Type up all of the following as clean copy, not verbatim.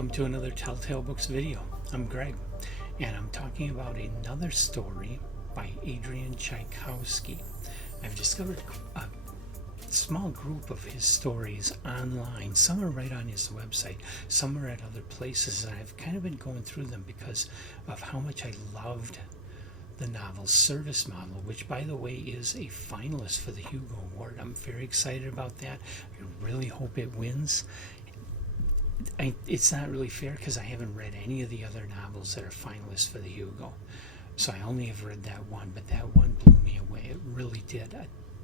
Welcome to another Telltale Books video. I'm Greg, and I'm talking about another story by Adrian Tchaikovsky. I've discovered a small group of his stories online. Some are right on his website, some are at other places, and I've kind of been going through them because of how much I loved the novel Service Model, which, by the way, is a finalist for the Hugo Award. I'm very excited about that. I really hope it wins. It's not really fair because I haven't read any of the other novels that are finalists for the Hugo. So I only have read that one, but that one blew me away. It really did.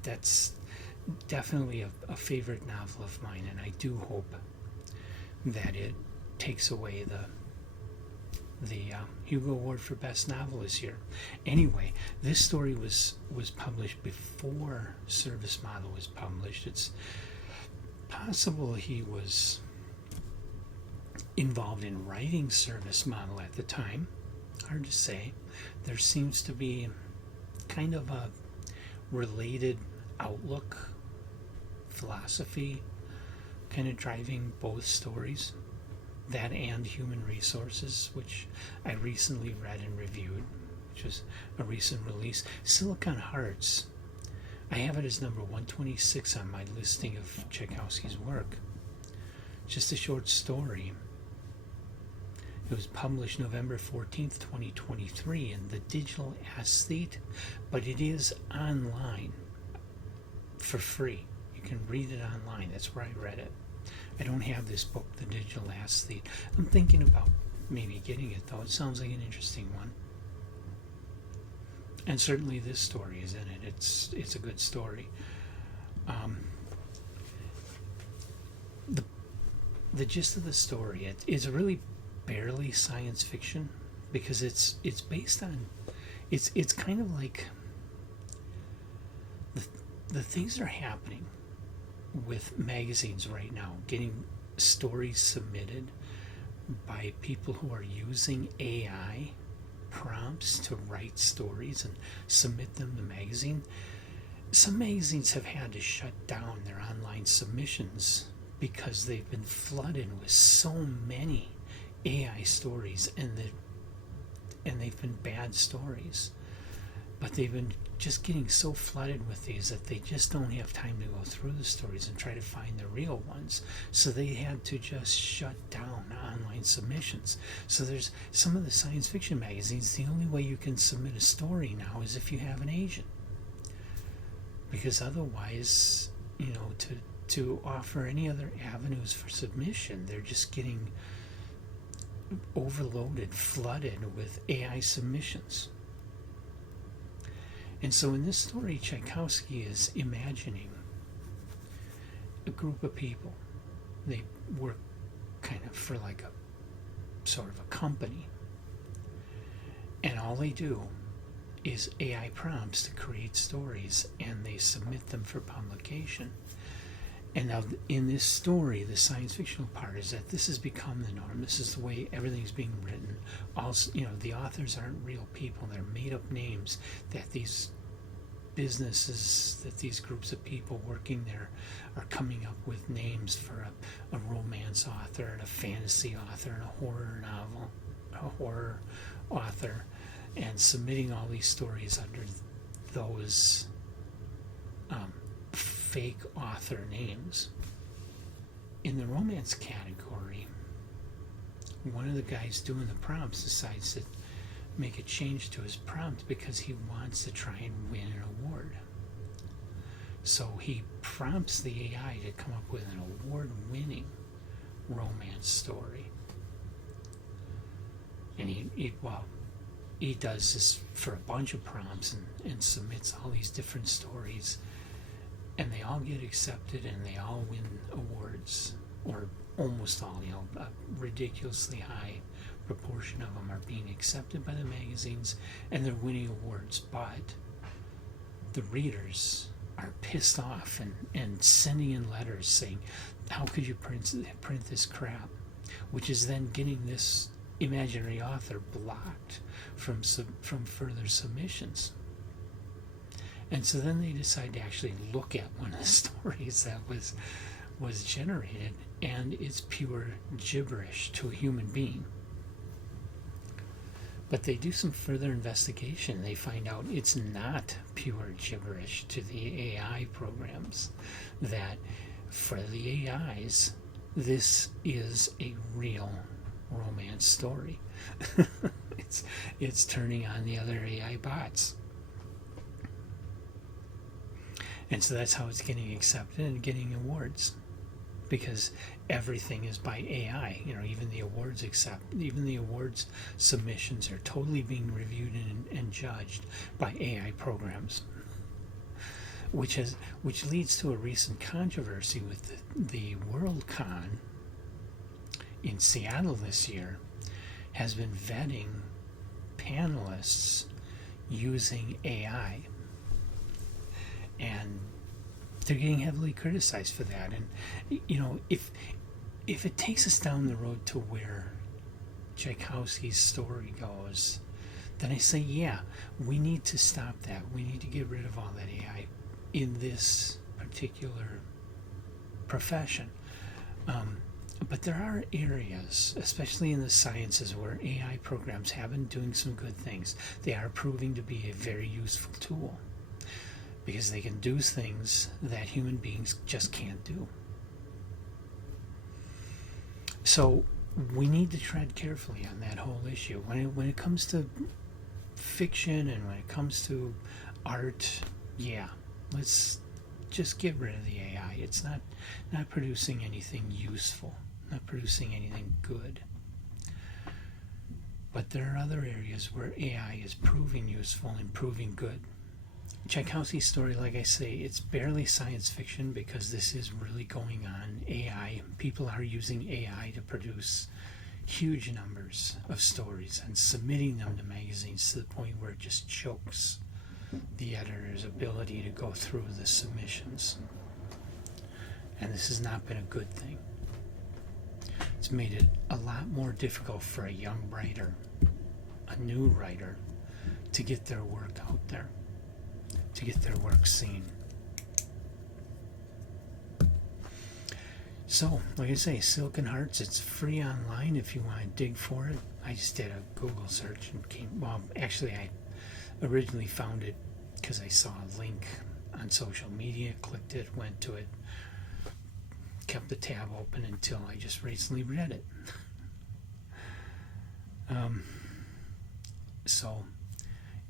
That's definitely a favorite novel of mine, and I do hope that it takes away the Hugo Award for Best Novel this year. Anyway, this story was published before Service Model was published. It's possible he was involved in writing Service Model at the time. Hard to say. There seems to be kind of a related outlook, philosophy, kind of driving both stories, that and Human Resources, which I recently read and reviewed, which was a recent release. Silicon Hearts, I have it as number 126 on my listing of Tchaikovsky's work. Just a short story. It was published November 14th, 2023 in the digital aesthete, but it is online for free. You can read it online. That's where I read it. I don't have this book, the digital aesthete. I'm thinking about maybe getting it, though. It sounds like an interesting one. And certainly this story is in it. It's a good story. The gist of the story is a really barely science fiction, because it's based on it's kind of like the things that are happening with magazines right now, getting stories submitted by people who are using AI prompts to write stories and submit them to magazine. Some magazines have had to shut down their online submissions because they've been flooded with so many AI stories, and they've been bad stories, but they've been just getting so flooded with these that they just don't have time to go through the stories and try to find the real ones. So they had to just shut down online submissions. So there's some of the science fiction magazines, the only way you can submit a story now is if you have an agent, because otherwise, to offer any other avenues for submission, they're just getting overloaded, flooded with AI submissions. And so in this story, Tchaikovsky is imagining a group of people. They work kind of for like a sort of a company, and all they do is AI prompts to create stories, and they submit them for publication. And now in this story, the science fictional part is that this has become the norm. This is the way everything's being written. Also, the authors aren't real people. They're made up names that these businesses, that these groups of people working there are coming up with names for a romance author and a fantasy author and a horror novel, a horror author, and submitting all these stories under those fake author names. In the romance category, one of the guys doing the prompts decides to make a change to his prompt because he wants to try and win an award. So he prompts the AI to come up with an award-winning romance story. And he does this for a bunch of prompts and submits all these different stories, and they all get accepted and they all win awards, or almost all. A ridiculously high proportion of them are being accepted by the magazines and they're winning awards, but the readers are pissed off and sending in letters saying, how could you print this crap, which is then getting this imaginary author blocked from further submissions. And so then they decide to actually look at one of the stories that was was generated, and it's pure gibberish to a human being. But they do some further investigation. They find out it's not pure gibberish to the AI programs, that for the AIs, this is a real romance story. It's turning on the other AI bots. And so that's how it's getting accepted and getting awards, because everything is by AI. Even the awards submissions are totally being reviewed and judged by AI programs, which leads to a recent controversy with the WorldCon in Seattle this year. Has been vetting panelists using AI, and they're getting heavily criticized for that. And if it takes us down the road to where Tchaikovsky's story goes, then I say, yeah, we need to stop that. We need to get rid of all that AI in this particular profession. But there are areas, especially in the sciences, where AI programs have been doing some good things. They are proving to be a very useful tool, because they can do things that human beings just can't do. So we need to tread carefully on that whole issue. When it comes to fiction and when it comes to art, yeah, let's just get rid of the AI. It's not producing anything useful, not producing anything good. But there are other areas where AI is proving useful and proving good. Tchaikovsky's story, like I say, it's barely science fiction, because this is really going on. AI, people are using AI to produce huge numbers of stories and submitting them to magazines to the point where it just chokes the editor's ability to go through the submissions. And this has not been a good thing. It's made it a lot more difficult for a young writer, a new writer, to get their work out there, to get their work seen. So, like I say, Silken Hearts, it's free online if you want to dig for it. I just did a Google search and actually I originally found it because I saw a link on social media, clicked it, went to it, kept the tab open until I just recently read it. So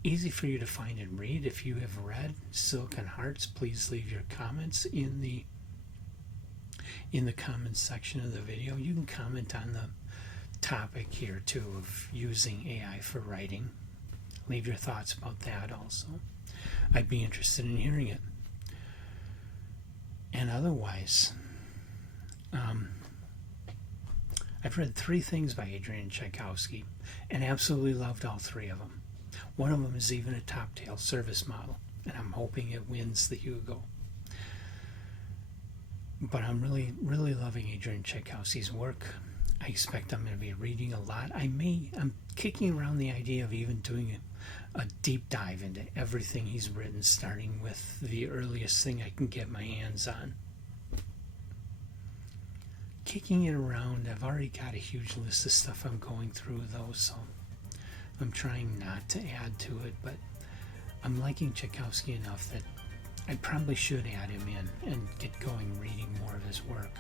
easy for you to find and read. If you have read Silken Hearts, please leave your comments in the comments section of the video. You can comment on the topic here too of using AI for writing. Leave your thoughts about that also. I'd be interested in hearing it. And otherwise, I've read 3 things by Adrian Tchaikovsky and absolutely loved all 3 of them. One of them is even a top tail service model, and I'm hoping it wins the Hugo. But I'm really loving Adrian Tchaikovsky's work. I expect I'm going to be reading a lot. I'm kicking around the idea of even doing a deep dive into everything he's written, starting with the earliest thing I can get my hands on. Kicking it around, I've already got a huge list of stuff I'm going through though, so I'm trying not to add to it, but I'm liking Tchaikovsky enough that I probably should add him in and get going reading more of his work.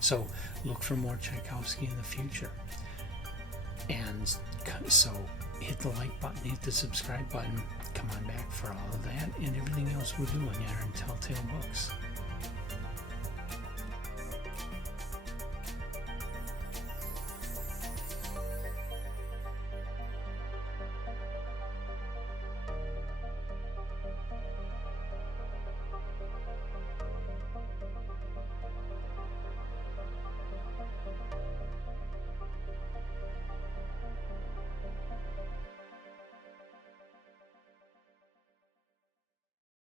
So look for more Tchaikovsky in the future. And so hit the like button, hit the subscribe button, come on back for all of that and everything else we're doing here in Telltale Books.